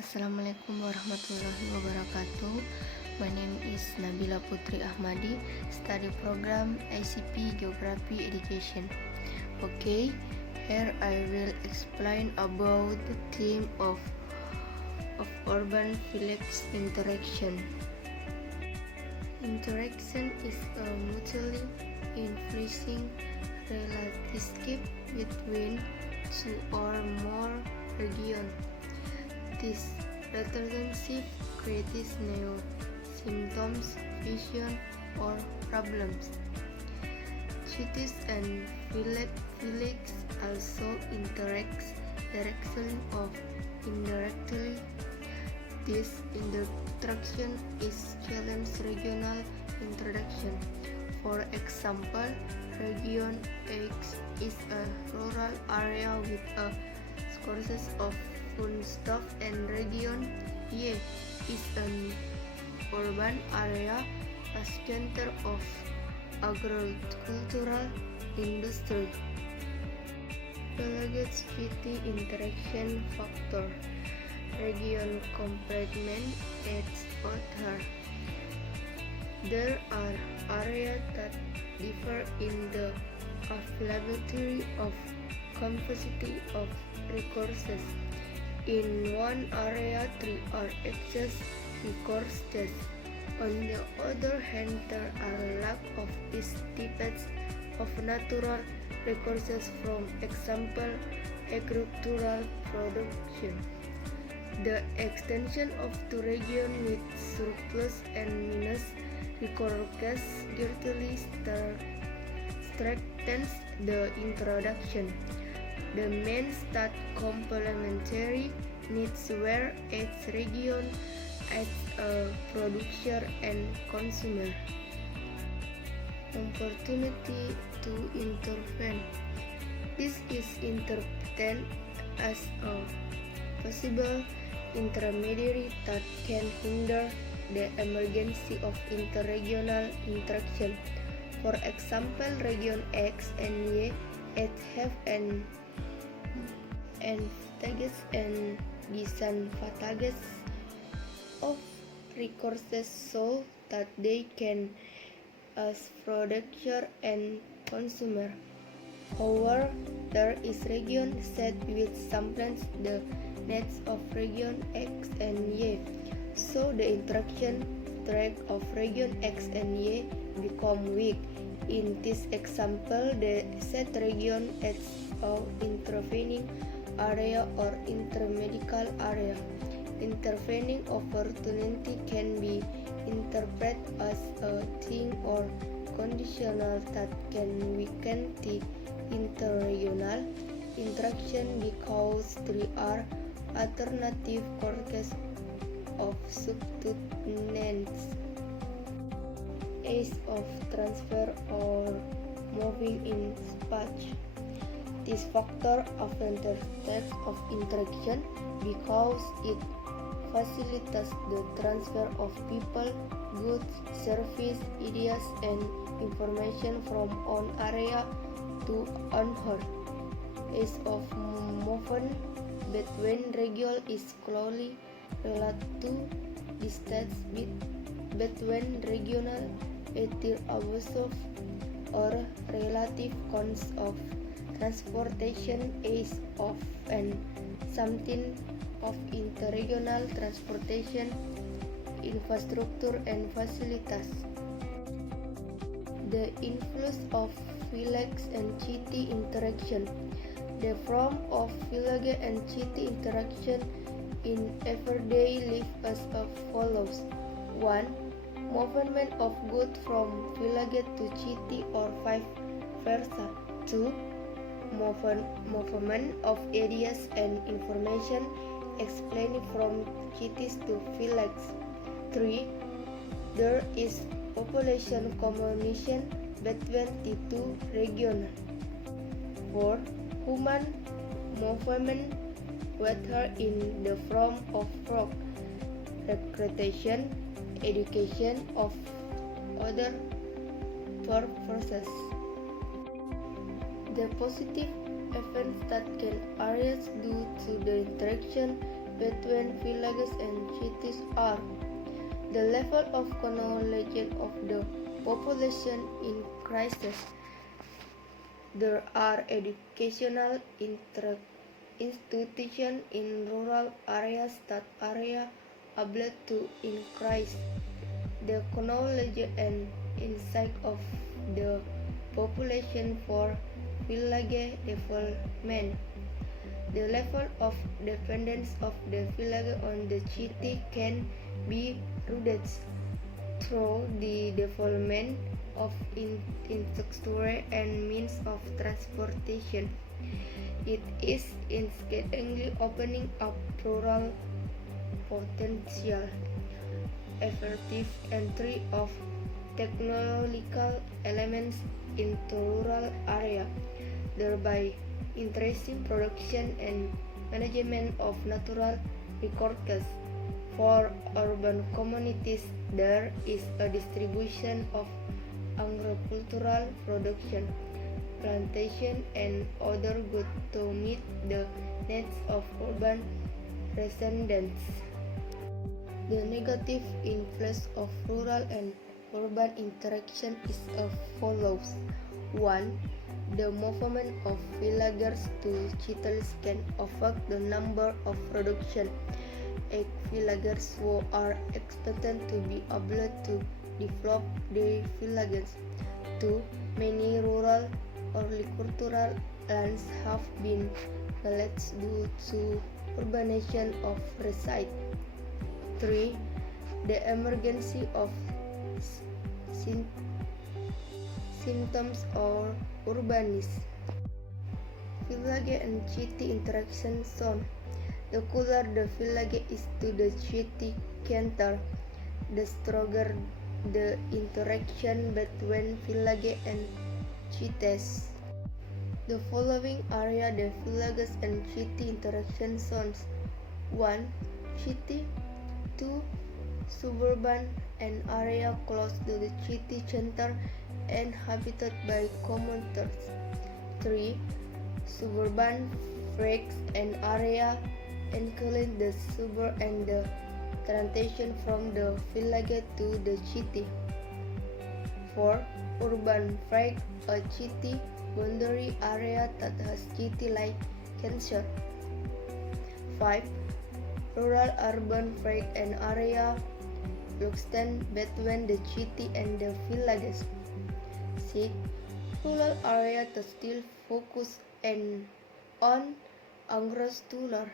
Assalamualaikum warahmatullahi wabarakatuh. My name is Nabila Putri Ahmadi, study program ICP Geography Education. Okay, here I will explain about the theme of urban village interaction. Interaction is a mutually influencing relationship between two or more regions. This relationship creates new symptoms, vision, or problems. Cities and villages also interact directly or indirectly. This interaction is challenge regional interaction. For example, Region X is a rural area with a scarcity of foodstuff, and Region Y is an urban area, a center of agricultural industry. Village-city interaction factor. Region compartment adds other. There are areas that differ in the availability of capacity of resources. In one area, three are excess resources. On the other hand, there are lack of these types of natural resources, from example, agricultural production. The extension of two regions with surplus and minus resources greatly strengthens the introduction. The main stat complementary needs where each region as a producer and consumer. Opportunity to intervene. This is interpreted as a possible intermediary that can hinder the emergence of interregional interaction. For example, region X and Y have an advantages and disadvantages of resources so that they can as producer and consumer. However, there is region Z which supplants the needs of region X and Y, so the interaction track of region X and Y become weak. In this example, the Z region is an intervening area or intermediate area. Intervening opportunity can be interpreted as a thing or conditional that can weaken the interregional interaction because there are alternative courses of substituents, ease of transfer or moving in space. This factor advantages types of interaction because it facilitates the transfer of people, goods, service, ideas, and information from one area to another. Ease of movement between regions is closely related to distance between regional either absorb or relative costs of transportation is of and something of interregional transportation infrastructure and facilities. The influence of village and city interaction. The form of village and city interaction in everyday life as follows. 1. Movement of goods from village to city or vice versa. 2. Movement of ideas and information explained from cities to villages. 3. There is population communication between the two regions. 4. Human movement, whether in the form of work, recreation, education, of other purposes. The positive events that can arise due to the interaction between villages and cities are the level of knowledge of the population in crisis. There are educational institutions in rural areas that are able to increase the knowledge and insight of the population for village development. The level of dependence of the village on the city can be reduced through the development of infrastructure and means of transportation. It is increasingly opening up rural potential. Effective entry of technological elements into rural area, thereby increasing production and management of natural resources. For urban communities, there is a distribution of agricultural production, plantation, and other goods to meet the needs of urban residents. The negative influence of rural and urban interaction is as follows. 1. The movement of villagers to cities can affect the number of production. Villagers who are expected to be able to develop their villages. 2. Many rural or agricultural lands have been neglected due to urbanization of reside. 3. The emergence of symptoms of urbanism. Village and city interaction zone. The closer the village is to the city center, the stronger the interaction between village and cities. The following are the villages and city interaction zones. 1. City. 2. Suburban, an area close to the city center and inhabited by commuters. 3. Suburban breaks an area including the suburb and the transition from the village to the city. 4. Urban break, a city boundary area that has city-like cancer. 5. Rural urban break an area extend between the city and the villages. 6. Rural area that still focus on agriculture.